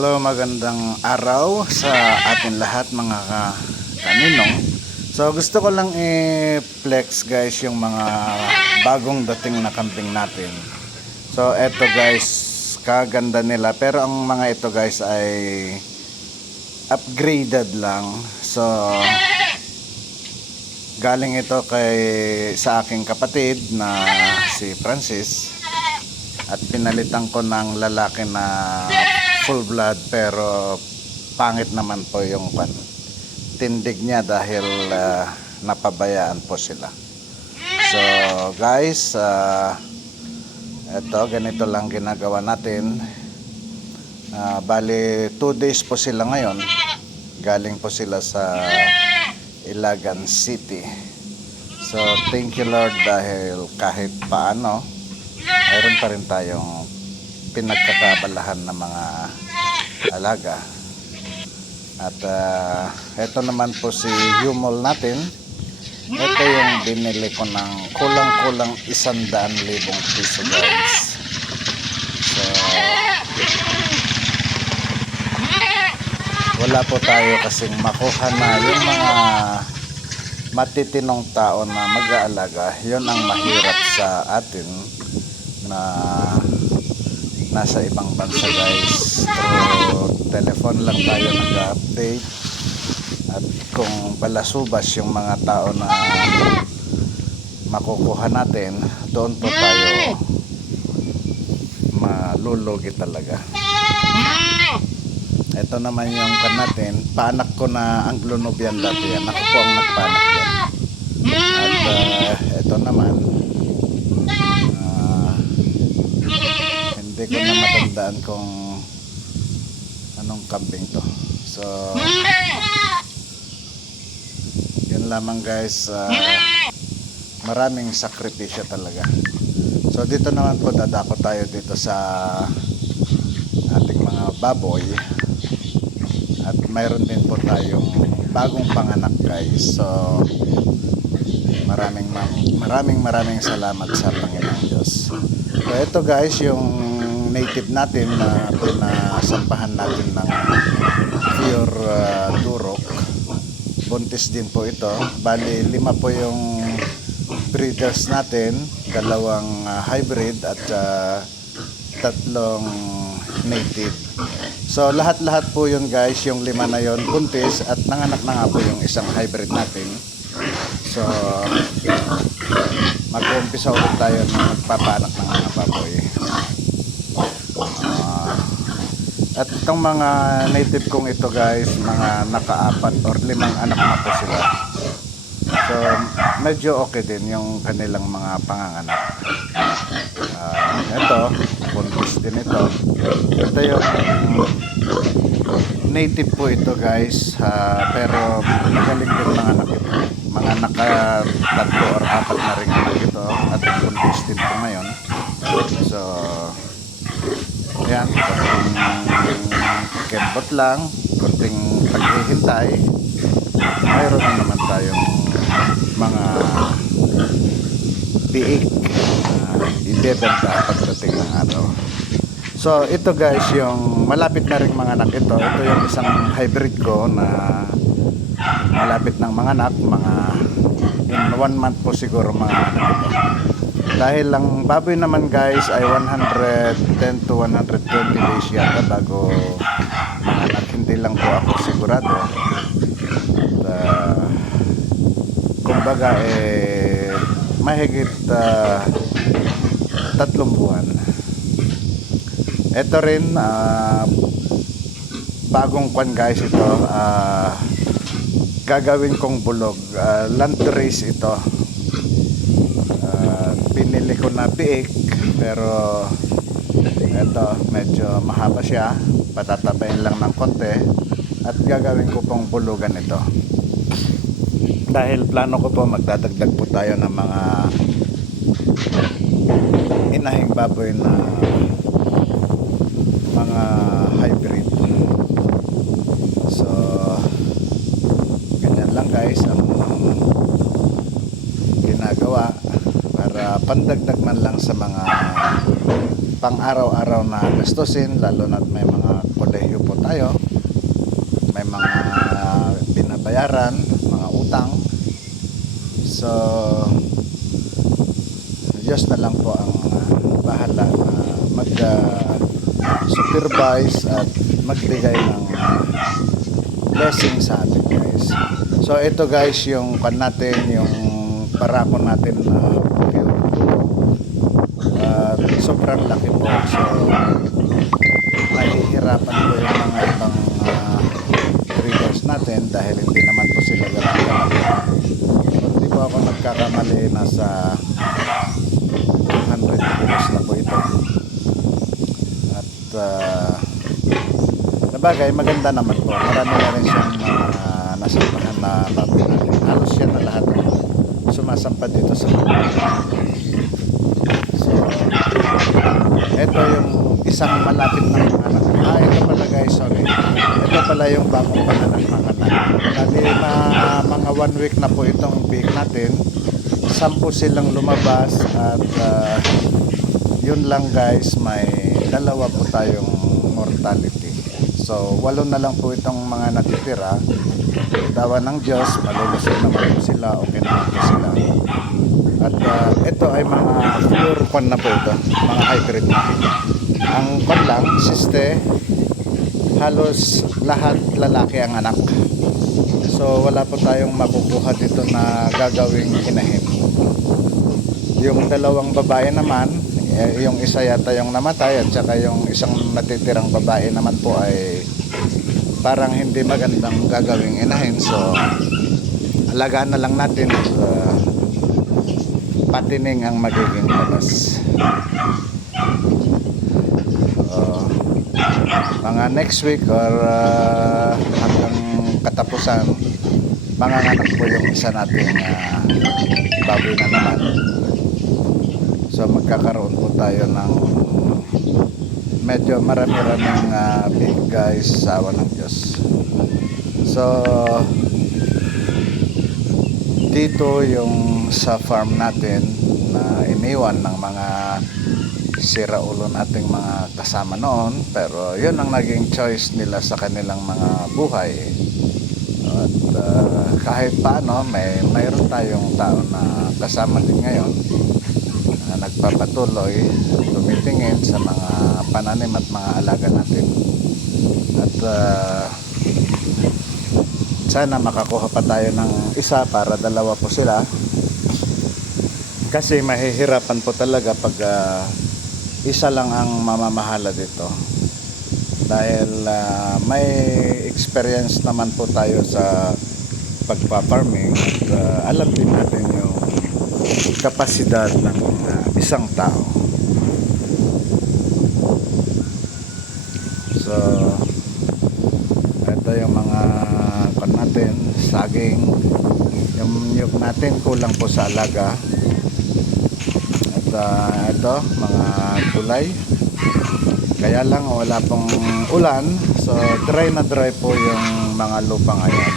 Hello, magandang araw sa atin lahat mga kaninong. So gusto ko lang i-flex guys yung mga bagong dating na kambing natin. So eto guys, kaganda nila, pero ang mga ito guys ay upgraded lang. So galing ito sa aking kapatid na si Francis, at pinalitan ko ng lalaki na full blood, pero pangit naman po yung tindig niya dahil napabayaan po sila. So guys, eto ganito lang ginagawa natin. Bali 2 days po sila ngayon, galing po sila sa Ilagan City. So thank you Lord, dahil kahit paano mayroon pa rin tayong pinagkakabalahan ng mga alaga. At ito naman po si Humol natin. Ito yung binili ko ng kulang-kulang 100,000 piso guys. So wala po tayo kasing makuha na yung mga matitinong tao na mag-aalaga. Yun ang mahirap sa atin na nasa ibang bansa guys. Through telephone lang tayo nag-update, at kung balasubas yung mga tao na makukuha natin, doon po tayo malulugi talaga. Ito naman yung natin, paanak ko na Anglo-Nubian dati yan. Ako po ang nagpanak yan. At ito naman, hindi ko na matandaan kung anong kambing to. So yun lamang guys, maraming sakripisyo talaga. So dito naman po dadako tayo dito sa ating mga baboy, at mayroon din po tayong bagong panganak guys. So maraming salamat sa Panginoong Diyos. So ito guys yung native natin na pinasampahan natin ng pure durok. Buntis din po ito. Bali 5 po yung breeders natin, 2 hybrid at 3 native. So lahat po yun guys, yung 5 na yun buntis, at nanganak na nga po yung isang hybrid natin. So mag-uumpisa ulit tayo na magpapanak ng mga baboy. At itong mga native kong ito guys, mga naka-4 or 5 anak na po sila. So medyo okay din yung kanilang mga panganganak. Ito buntis din ito. Ito yung native po ito guys, pero magaling din mga anak ito. Mga naka-3 or 4 na rin anak ito, at buntis din po ngayon. So yan, konting kembot lang, konting paghihintay, mayroon na naman tayong mga biik na ibebenta pagdating ng araw. So ito guys, yung malapit na rin mga anak ito. Ito yung isang hybrid ko na malapit ng mga anak, mga in 1 month po siguro mga anak ito. Dahil lang baboy naman guys ay 110 to 120 days yata bago mga anak. Hindi lang po ako sigurado. Kumbaga mahigit 3 buwan. Ito rin bagong kwan guys ito, gagawin kong bulog, land race ito. Pinili ko na biik, pero ito medyo mahaba siya, patatabayin lang ng konti, at gagawin ko pong bulugan ito. Dahil plano ko po magdadagdag po tayo ng mga inahing baboy na mga hybrid. So ganyan lang guys ang ginagawa para pandagdag man lang sa mga pang araw-araw na gastusin, lalo na may mga kolehiyo po tayo, may mga binabayaran, mga utang. So Diyos na lang po ang bahala na mag-supervise at magbigay ng blessing sa atin, guys. So ito guys yung natin, yung barako natin na pure tulo. Sobrang laki po. So mahihirapan po yung mga ibang traders natin dahil hindi naman po sila gagawin. Hindi po ako nagkakamali, nasa 200 kilos na po ito. At nabagay maganda naman po, marami na rin siyang nasampahan na baboy natin. Halos yan na lahat sumasampad dito sa so ito yung isang malapit na panganak. Ito pala guys, sorry, ito pala yung bagong panganak na kanak. Dali mga 1 week na po itong bake natin, 10 silang lumabas at yun lang guys, may dalawa po tayong mortality. So 8 na lang po itong mga natitira. Dawa ng Diyos, malulusog naman po sila, okay naman po sila. At ito ay mga pure corn na po ito, mga hybrid na. Ang corn lang, siste, halos lahat lalaki ang anak. So wala po tayong makukuha dito na gagawing inahin. Yung dalawang babae naman, yung isa yata yung namatay at saka yung isang natitirang babae naman po ay parang hindi magandang gagawing inahin. So alagaan na lang natin at patining ang magiging labas. Mga next week or hanggang katapusan, manganganak po yung isa nating baboy na naman. So magkakaroon po tayo ng medyo marami-raming big guys sa awa ng Diyos. So dito yung sa farm natin na iniwan ng mga siraulo nating mga kasama noon, pero yun ang naging choice nila sa kanilang mga buhay. At kahit paano mayroon tayong tao na kasama din ngayon na nagpapatuloy, tumitingin sa mga pananim at mga alaga natin. At sana makakuha pa tayo ng isa para dalawa po sila, kasi mahihirapan po talaga pag isa lang ang mamamahala dito, dahil may experience naman po tayo sa pagpa-farming at alam din natin yung kapasidad ng isang tao. So ito yung mga natin, saging, yung niyog natin kulang po sa alaga. At ito mga gulay, kaya lang wala pong ulan, so dry na dry po yung mga lupa ngayon.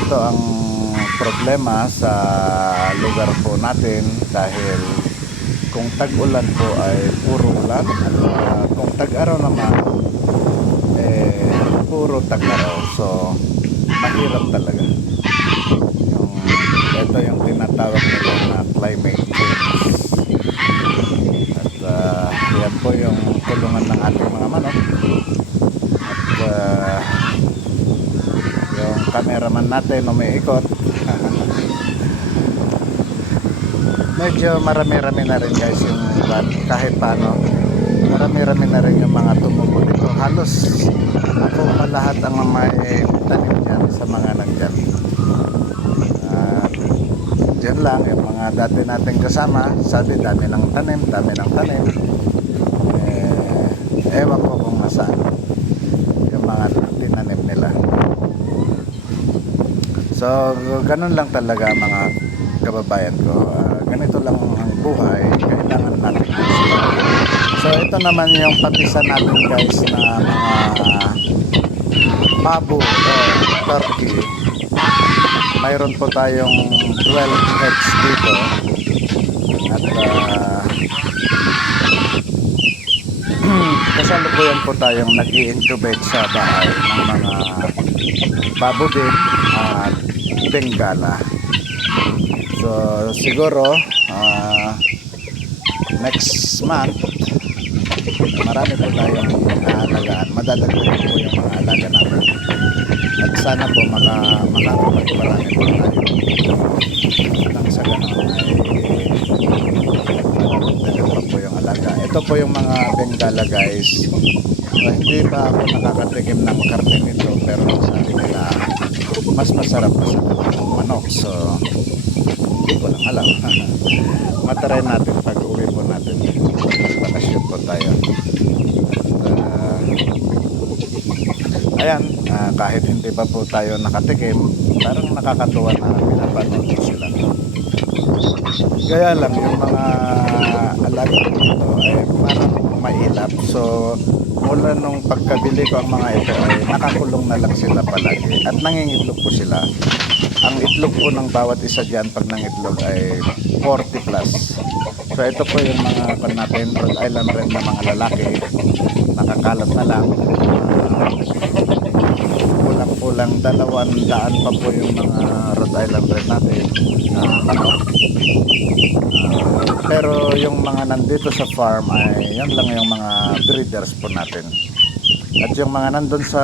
Ito ang problema sa lugar po natin, dahil kung tag-ulan po ay puro ulan, at kung tag-araw naman puro tag-araw. So mahirap talaga. Ito yung tinatawag nila na climate change. At yan po yung kulungan ng ating mga manok. At yung cameraman natin umiikot. Medyo marami-rami na rin guys yung kahit paano. Marami-rami na rin yung mga tumubo dito. Halos ako pa lahat ang may tanim dyan sa mga nandyan. Dyan lang yung mga dati nating kasama, sabi dami ng tanim, ewan ko kung nasaan yung mga tinanim nila. So ganun lang talaga mga kababayan ko. Ganito lang ang buhay, kailangan natin. So ito naman yung papisa natin guys na mga pabo o turkey. Mayroon po tayong 12 heads dito. At kasalukuyan po tayong nag-i-incubate sa bahay ng mga babubin at bengala. So siguro next month marami po tayong aalagaan. Madadagdag po yung mga alaga natin. At sana po makakapagparami po tayo. Nang sa ganun ay madadagdagan pa po yung alaga. Ito po yung mga bengala guys. So, hindi pa ako nakakatikim ng karne nito, pero sabi nila mas masarap pa sa manok. So hindi ko lang alam. Matry natin pag uwi po natin. Bakasyon po tayo. Ayan, kahit hindi pa po tayo nakatikim, parang nakakatuwa na pinapanood ko sila. Gaya lang yung mga alaga dito ay parang mailap. So mula nung pagkabili ko ang mga ito ay nakakulong na lang sila palagi at nangingitlog po sila. Ang itlog po ng bawat isa dyan pag nangitlog ay 40 plus. So ito po yung mga natin, Rhode Island Red na mga lalaki, nakakalat na lang. Kulang-kulang 200 pa po yung mga Rhode Island Red natin. Pero yung mga nandito sa farm ay yan lang yung mga breeders po natin. At yung mga nandun sa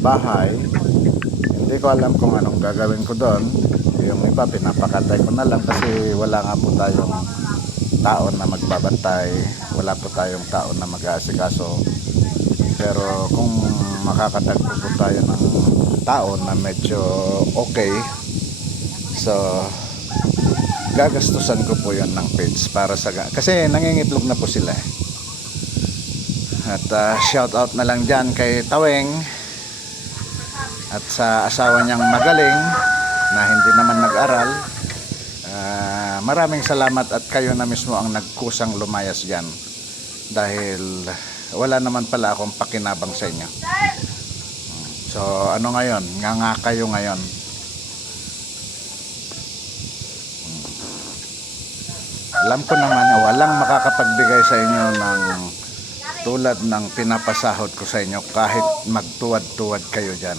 bahay, hindi ko alam kung anong gagawin ko doon. Yung iba pinapakatay ko na lang kasi wala nga po tayong taon na magbabantay, wala po tayong taon na mag-aasikaso. Pero kung makakatagpo po tayo ng taon na medyo okay, so gagastusan ko po yan ng page para sa kasi nangingitlog na po sila. At shout out na lang dyan kay Taweng at sa asawa niyang magaling na hindi naman nag-aral. Maraming salamat at kayo na mismo ang nagkusang lumayas dyan dahil wala naman pala akong pakinabang sa inyo. So ano ngayon, nga kayo ngayon. Alam ko naman na walang makakapagbigay sa inyo ng tulad ng pinapasahod ko sa inyo kahit magtuwad-tuwad kayo dyan.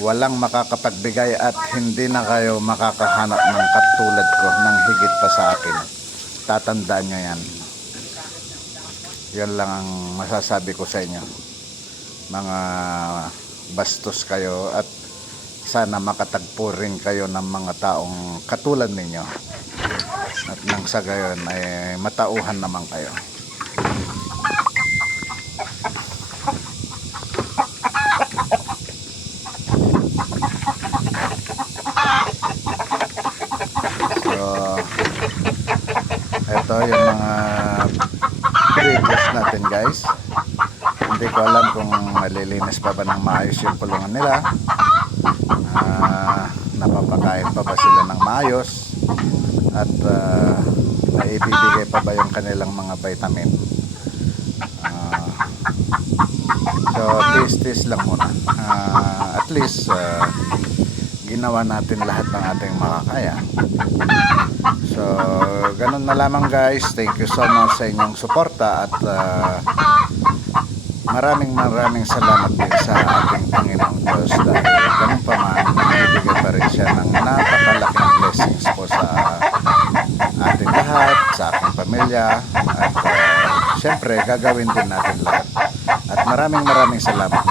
Walang makakapagbigay at hindi na kayo makakahanap ng katulad ko ng higit pa sa akin. Tatandaan nyo yan. Yan lang ang masasabi ko sa inyo. Mga bastos kayo at sana makatagpo rin kayo ng mga taong katulad ninyo. At nang sa gayon ay matauhan naman kayo. Ito yung mga breeders natin guys. Hindi ko alam kung malilinis pa ba ng maayos yung pulungan nila. Napapakain pa ba sila ng maayos. At naibibigay pa ba yung kanilang mga vitamin. So tis lang muna. At least ginawa natin lahat ng ating makakaya. So ganun na lamang guys. Thank you so much sa inyong suporta at maraming salamat din sa ating Panginoong Diyos dahil ganun pa man nagbibigay pa rin siya ng napakalaking blessings po sa ating lahat, sa ating pamilya at syempre gagawin din natin lahat at maraming salamat.